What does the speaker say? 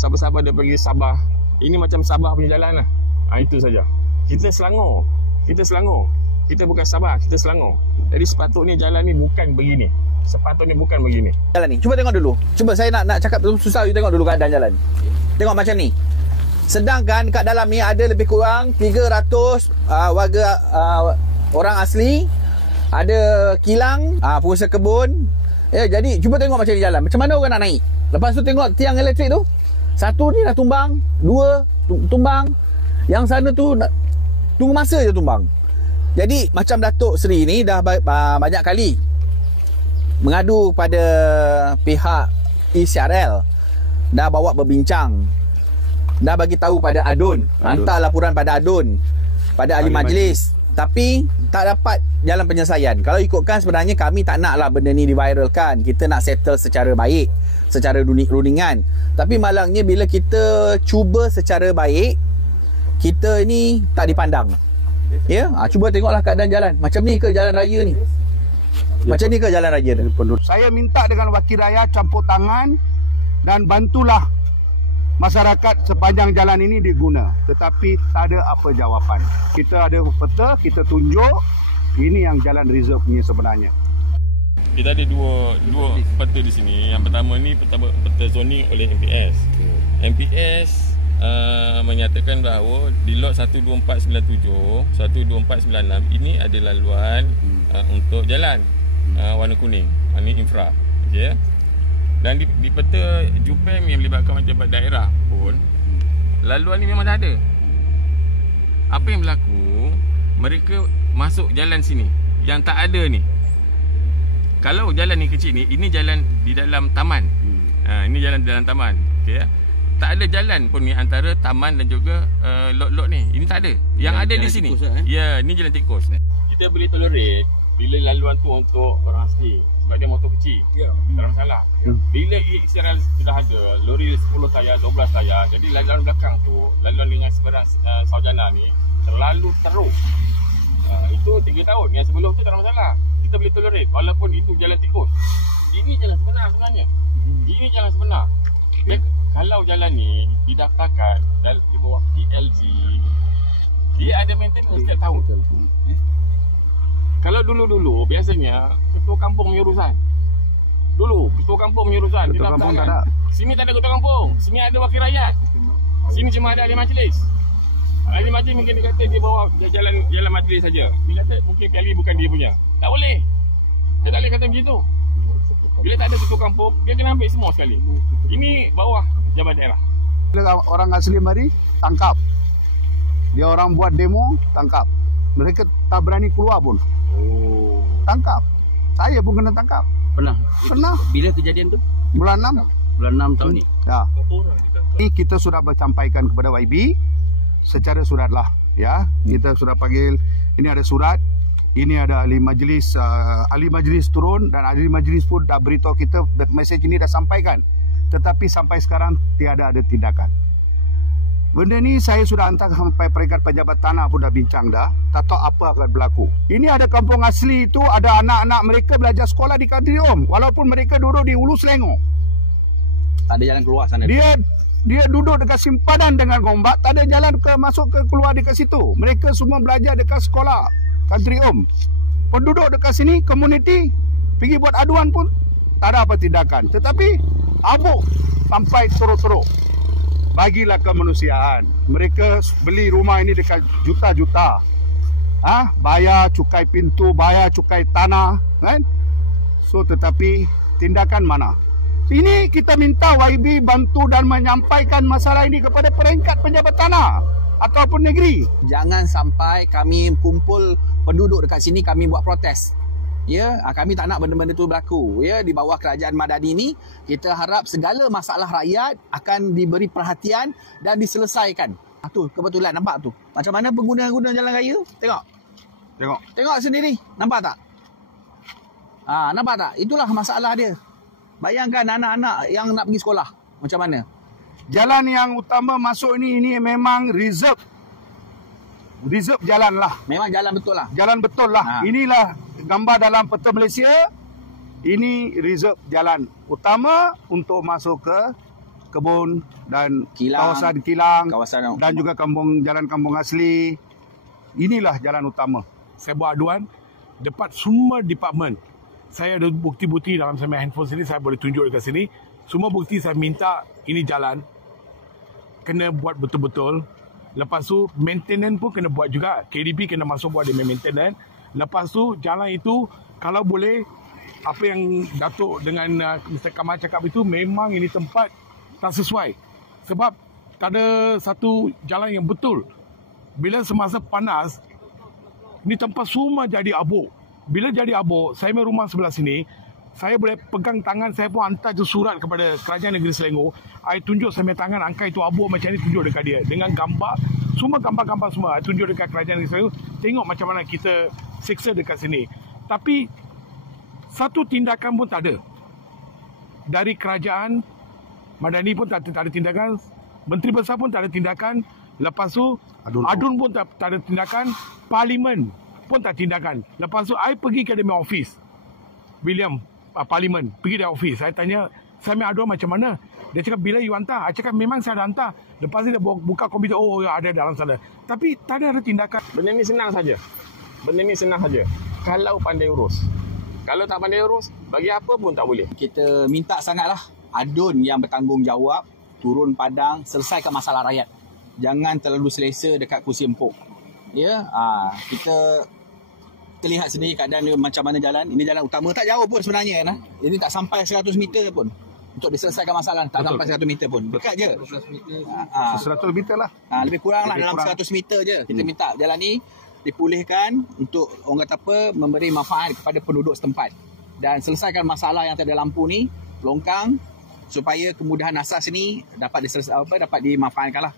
Siapa-siapa dia pergi Sabah. Ini macam Sabah punya jalan lah. Itu saja. Kita Selangor. Kita bukan Sabah, kita Selangor. Jadi sepatutnya jalan ni bukan begini. Jalan ni, cuba tengok dulu. Cuba saya nak cakap susah, you tengok dulu keadaan jalan. Tengok macam ni. Sedangkan kat dalam ni ada lebih kurang 300 warga orang asli, ada kilang, pengusaha kebun. Ya, jadi cuba tengok macam ni jalan. Macam mana orang nak naik? Lepas tu tengok tiang elektrik tu. Satu ni dah tumbang, dua tumbang. Yang sana tu tunggu masa je tumbang. Jadi macam Datuk Seri ni dah banyak kali mengadu pada pihak ECRL, dah bawa berbincang, dah bagi tahu pada ADUN, hantar laporan pada ADUN, pada ahli majlis, tapi tak dapat jalan penyelesaian. Kalau ikutkan sebenarnya kami tak naklah benda ni diviralkan. Kita nak settle secara baik, secara rundingan. Tapi malangnya bila kita cuba secara baik, kita ni tak dipandang. Ya, cuba tengoklah keadaan jalan. Macam ni ke jalan raya ni? Macam ni ke jalan raya ni? Saya minta dengan wakil rakyat campur tangan dan bantulah masyarakat sepanjang jalan ini diguna. Tetapi tak ada apa jawapan. Kita ada peta, kita tunjuk. Ini yang jalan reserve ni sebenarnya. Kita ada dua peta di sini. Yang pertama ni peta zoning oleh MPS. MPS menyatakan bahawa di lot 12497, 12496 ini ada laluan untuk jalan warna kuning. Ini infra. Okay. Dan di peta JUPEM yang melibatkan pejabat daerah pun, laluan ni memang dah ada. Apa yang berlaku, mereka masuk jalan sini yang tak ada ni. Kalau jalan ni kecil ni, ini jalan di dalam taman. Ini jalan di dalam taman. Okay. Tak ada jalan pun ni antara taman dan juga lot-lot ni. Ini tak ada. Yang ada di sini. Ya, ni jalan tikus. Kita boleh tolerate bila laluan tu untuk orang asli sebab dia motor kecil. Ya. Tak ada masalah. Bila Israel sudah ada lori 10 tayar, 12 tayar, jadi laluan belakang tu, laluan dengan seberang Saujana ni terlalu teruk. Itu 3 tahun. Yang sebelum tu tak ada masalah. Kita boleh tolerate walaupun itu jalan tikus. Ini jalan sebenar sebenarnya. Ini jalan sebenar. Kalau jalan ni didaftarkan di bawah PLG, dia ada maintenance setiap tahun. Kalau dulu-dulu biasanya ketua kampung punya urusan. Ketua kampung punya urusan. Ketua kampung tak ada. Sini tak ada ketua kampung. Sini ada wakil rakyat. Sini cuma ada ahli majlis. Ahli majlis mungkin dia kata dia bawa jalan majlis saja. Dia kata mungkin PLG bukan dia punya. Tak boleh. Dia tak boleh kata begitu. Bila tak ada ketua kampung, dia kena ambil semua sekali. Ini bawah jabat daerah. Bila orang asli mari, tangkap. Dia orang buat demo, tangkap. Mereka tak berani keluar pun. Tangkap. Saya pun kena tangkap. Pernah? Bila kejadian tu? Bulan 6. Bulan 6 tahun ni? Ya. Ini kita sudah bersampaikan kepada YB secara surat lah. Ya. Kita sudah panggil, ini ada surat. Ini ada ahli majlis turun dan ahli majlis pun dah beritahu kita mesej ini dah sampaikan. Tetapi sampai sekarang tiada ada tindakan. Benda ni saya sudah hantar sampai peringkat pejabat tanah pun dah bincang dah. Tak tahu apa akan berlaku. Ini ada kampung asli itu, ada anak-anak mereka belajar sekolah di Kadriom. Walaupun mereka duduk di Hulu Selangor. Tak ada jalan keluar sana. Dia duduk dekat simpanan dengan Gombak. Tak ada jalan masuk ke keluar dekat situ. Mereka semua belajar dekat sekolah Kadriom. Penduduk dekat sini, komuniti, pergi buat aduan pun tak ada apa tindakan. Tetapi abuk sampai teruk-teruk. Bagilah kemanusiaan. Mereka beli rumah ini dekat juta-juta. Bayar cukai pintu, bayar cukai tanah, kan? So tetapi tindakan mana? Ini kita minta YB bantu dan menyampaikan masalah ini kepada peringkat pejabat tanah ataupun negeri. Jangan sampai kami kumpul penduduk dekat sini, kami buat protes. Ya, kami tak nak benda-benda tu berlaku. Ya, di bawah kerajaan Madani ni, kita harap segala masalah rakyat akan diberi perhatian dan diselesaikan. Tu kebetulan nampak tu. Macam mana pengguna-guna jalan raya? Tengok sendiri. Nampak tak? Nampak tak? Itulah masalah dia. Bayangkan anak-anak yang nak pergi sekolah. Macam mana? Jalan yang utama masuk ini memang reserve jalan lah. Memang jalan betul lah. Jalan betul lah. Inilah gambar dalam peta Malaysia. Ini reserve jalan utama untuk masuk ke kebun dan Kilang, kawasan kilang kawasan dan juga jalan kampung asli. Inilah jalan utama. Saya buat aduan dekat semua department. Saya ada bukti-bukti dalam saya handphone sini, saya boleh tunjuk dekat sini. Semua bukti saya minta ini jalan kena buat betul-betul. Lepas tu maintenance pun kena buat juga. KDP kena masuk buat dia maintenance. Lepas tu jalan itu kalau boleh, apa yang Datuk dengan Mr. Kamal cakap itu, memang ini tempat tak sesuai. Sebab tak ada satu jalan yang betul. Bila semasa panas, ni tempat semua jadi abuk. Bila jadi abuk, saya punya rumah sebelah sini, saya boleh pegang tangan, saya pun hantar je surat kepada Kerajaan Negeri Selangor. I tunjuk saya punya tangan, angka itu abuk macam ni, tunjuk dekat dia. Dengan gambar, semua gambar-gambar semua. I tunjuk dekat Kerajaan Negeri Selangor. Tengok macam mana kita siksa dekat sini. Tapi, satu tindakan pun tak ada. Dari kerajaan, Madani pun tak ada tindakan. Menteri Besar pun tak ada tindakan. Lepas tu, Adun pun tak ada tindakan. Parlimen pun tak tindakan. Lepas tu, I pergi ke dia office. William, Parlimen, pergi dia office. Saya tanya, saya punya aduan macam mana? Dia cakap, bila you hantar? I cakap, memang saya dah hantar. Lepas tu dia buka komputer, oh ada dalam sana. Tapi tak ada tindakan. Benda ni senang saja. Kalau pandai urus. Kalau tak pandai urus, bagi apa pun tak boleh. Kita minta sangatlah adun yang bertanggungjawab turun padang, selesaikan masalah rakyat. Jangan terlalu selesa dekat kursi empuk. Ya, kita lihat sendiri keadaan dia macam mana jalan. Ini jalan utama, tak jauh pun sebenarnya kan. Ini tak sampai 100 meter pun untuk diselesaikan masalah. Tak sampai 100 meter pun. Dekat je. 100 meter lah. Lebih kurang lah, dalam 100 meter je. Kita minta jalan ni dipulihkan untuk orang kata apa, memberi manfaat kepada penduduk setempat dan selesaikan masalah yang tiada lampu ni, longkang, supaya kemudahan asas ni dapat dimanfaatkan lah.